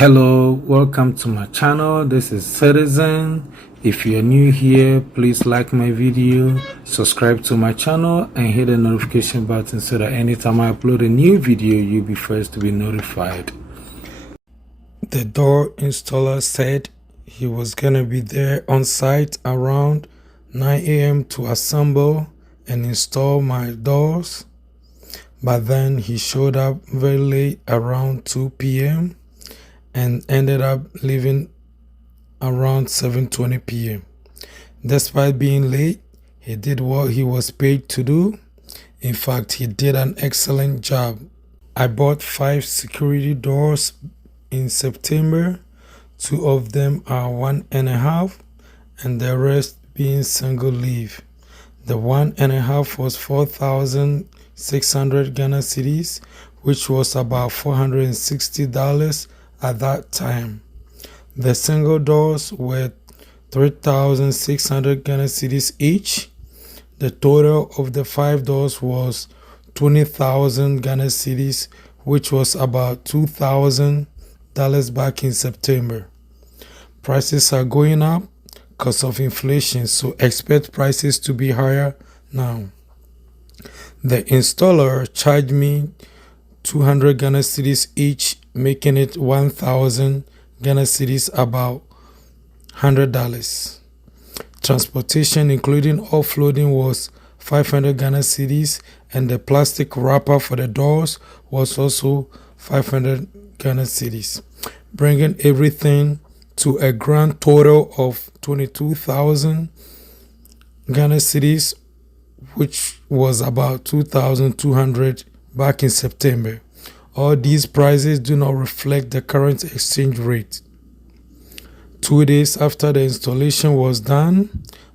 Hello, welcome to my channel. This is Citizen. If you're new here, please like my video, subscribe to my channel, and hit the notification button so that anytime I upload a new video, you'll be first to be notified. The door installer said he was gonna be there on site around 9 a.m. to assemble and install my doors, but then he showed up very late around 2 p.m. and ended up leaving around 7:20 p.m. Despite being late, he did what he was paid to do. In fact, he did an excellent job. I bought 5 security doors in September. 2 of them are 1.5 and the rest being single leaf. The 1.5 was 4,600 Ghana cedis, which was about $460 at that time. The single doors were 3,600 Ghana cedis each. The total of the 5 doors was 20,000 Ghana cedis, which was about $2,000 back in September. Prices are going up because of inflation, so expect prices to be higher now. The installer charged me 200 Ghana cedis each, making it 1,000 Ghana cedis, about $100. Transportation, including offloading, was 500 Ghana cedis, and the plastic wrapper for the doors was also 500 Ghana cedis, bringing everything to a grand total of 22,000 Ghana cedis, which was about 2,200 back in September. All these prices do not reflect the current exchange rate. 2 days after the installation was done,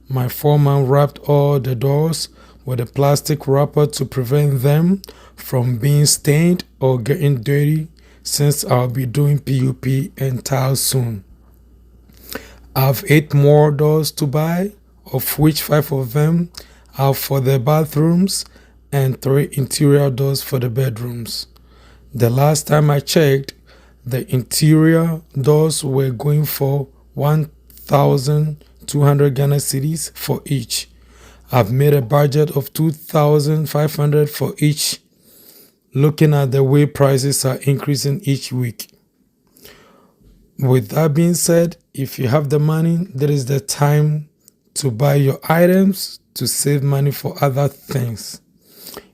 my foreman wrapped all the doors with a plastic wrapper to prevent them from being stained or getting dirty, since I'll be doing PUP and tiles soon. I have 8 more doors to buy, of which 5 of them are for the bathrooms and 3 interior doors for the bedrooms. The last time I checked, the interior doors were going for 1,200 Ghana cedis for each. I've made a budget of 2,500 for each, looking at the way prices are increasing each week. With that being said, if you have the money, there is the time to buy your items to save money for other things.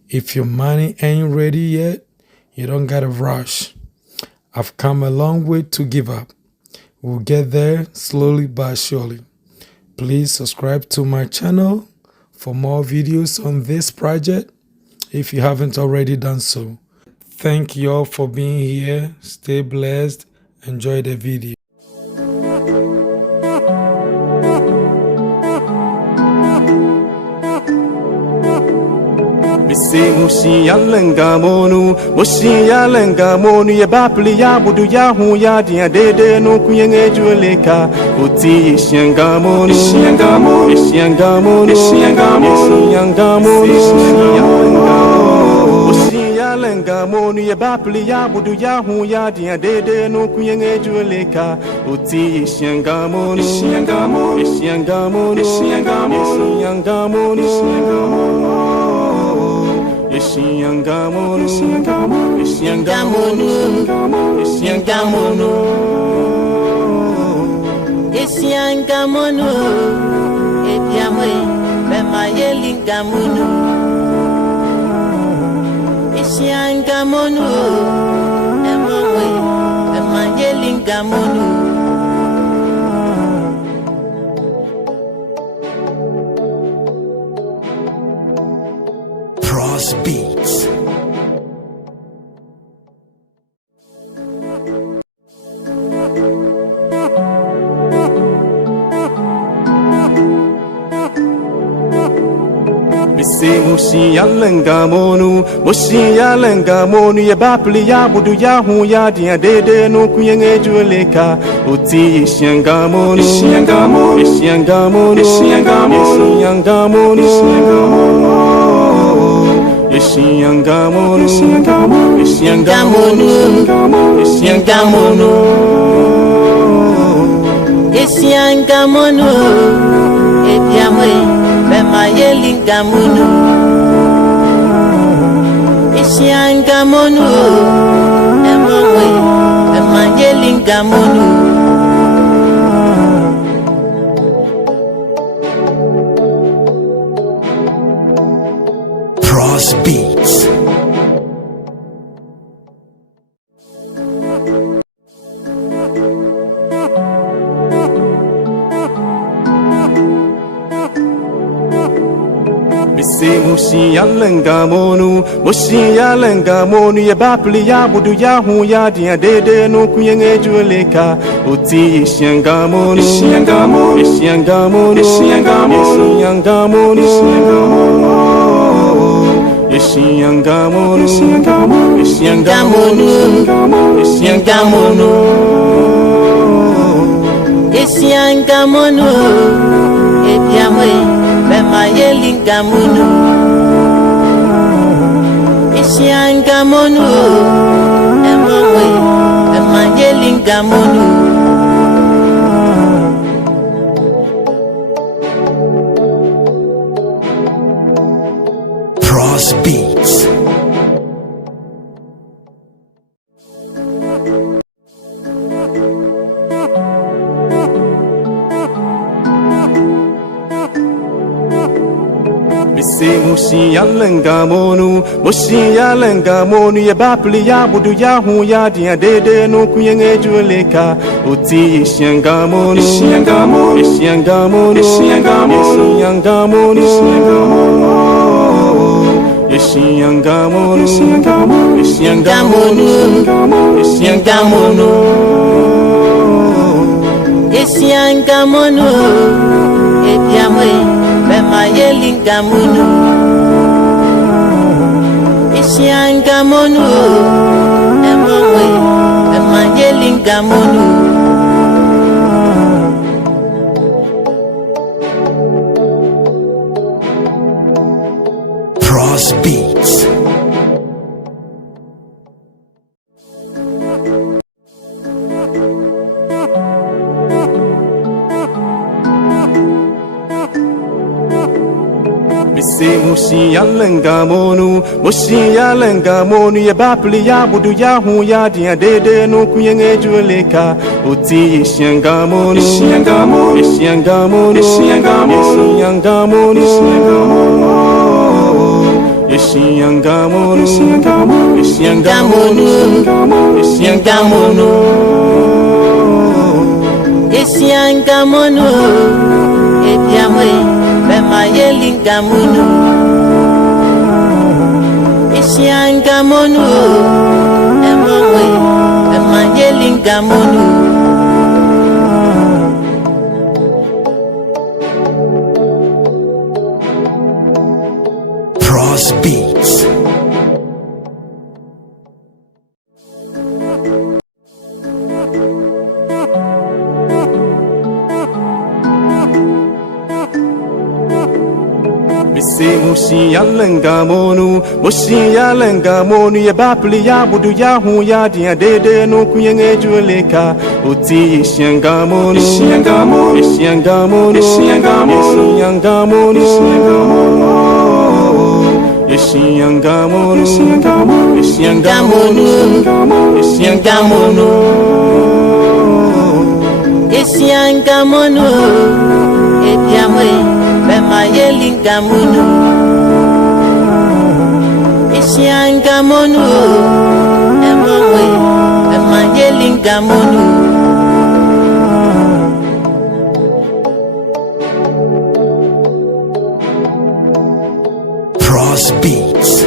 If your money ain't ready yet, you don't gotta rush. I've come a long way to give up. We'll get there slowly but surely. Please subscribe to my channel for more videos on this project if you haven't already done so. Thank you all for being here. Stay blessed. Enjoy the video. Mushi yalenga monu ya bapli ya budu ya hu ya dia dede no kuyenge jueleka uti ishyanga monu mushi yalenga monu ya bapli ya budu ya hu ya dia dede no kuyenge jueleka uti ishyanga monu Esyangamonu ebyamwe bemayelingamonu Esyangamonu emwe bemayelingamonu Cross Beats. Mushi yalenga monu ya bapli ya budu ya hu ya dia dede no kuyenge jueleka uti ishyanga monu Isyangamono Esiangamonu, Epiamwe, Bemayelingamunu. Esiangamonu, Emamwe, Bemayelingamunu. Cross Beats. Mushi yalengamonu ye bapli ya budu ya hu ya dia dede no kuyenge juleka uti isyangamonu isyangamonu isyangamonu isyangamonu isyangamonu isyangamonu Esiangamonu, Epiamwe, Bemayelingamunu. Esiangamonu, Emamwe, Bemayelingamunu. Cross Beats. Mushi yalengamonu ye bapli ya budu ya hu ya dia dede no kuyenge juleka uti isyangamonu isyangamonu isyangamonu isyangamonu isyangamonu isyangamonu Esiangamonu, Epiamwe, Bemayelingamunu. Esiangamonu, Emamwe, Bemayelingamunu. Cross Beats. Mushi yalengamonu ye bapli ya budu ya hu ya dia dede no kuyenge juleka uti isyangamonu isyangamonu isyangamonu isyangamonu isyangamonu isyangamonu Esiangamonu, Epiamwe, Bemayelingamunu. Esiangamonu, Emamwe, Bemayelingamunu. Cross Beats. Mushi yalengamonu ye bapli ya budu ya hu ya dia dede no kuyenge juleka uti isyangamonu isyangamonu isyangamonu isyangamonu isyangamonu isyangamonu Esiangamonu, Epiamwe, Bemayelingamunu. Esiangamonu, Emamwe, Bemayelingamunu. Cross Beats.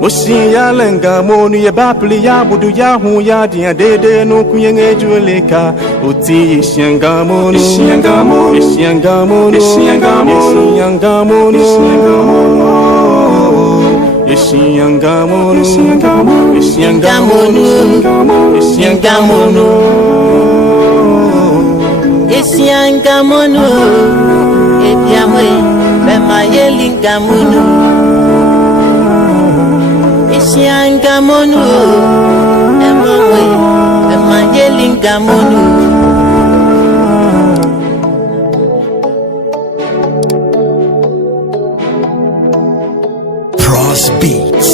Mushi yalengamonu ye bapli ya budu ya hu ya dia dede no kuyenge juleka uti isyangamonu isyangamonu isyangamonu isyangamonu isyangamonu isyangamonu isyangamonu Esiangamonu, Ediamwe, Bema Yelingamunu. Esiangamonu, Emongwe, Bema Yelingamunu. Cross Beats.